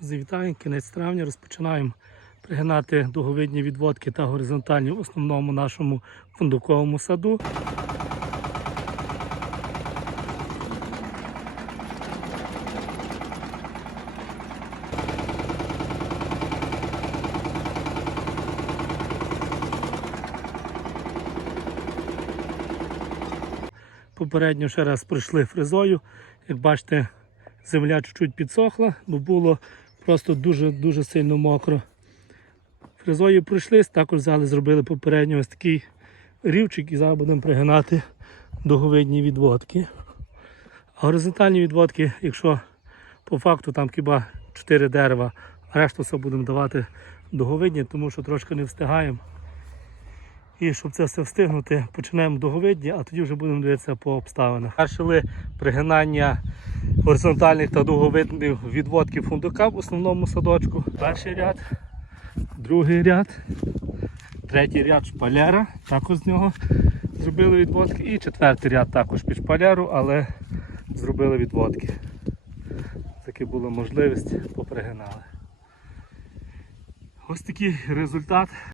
Друзі, вітаю! Кінець травня розпочинаємо пригинати дуговидні відводки та горизонтальні в основному нашому фундуковому саду. Попередньо ще раз пройшли фрезою. Як бачите, земля чуть-чуть підсохла, бо було просто дуже-дуже сильно мокро. Фрезою пройшлись, також взяли, зробили попередньо ось такий рівчик і зараз будемо пригинати дуговидні відводки. А горизонтальні відводки, якщо по факту там хіба 4 дерева, решту все будемо давати дуговидні, тому що трошки не встигаємо. І щоб це все встигнути, почнемо дуговидні, а тоді вже будемо дивитися по обставинах. Першили пригинання горизонтальних та дуговидних відводків фундука в основному садочку. Перший ряд, другий ряд, третій ряд шпалера, також з нього зробили відводки. І четвертий ряд також під шпалеру, але зробили відводки. Таки була можливість, попригинали. Ось такий результат.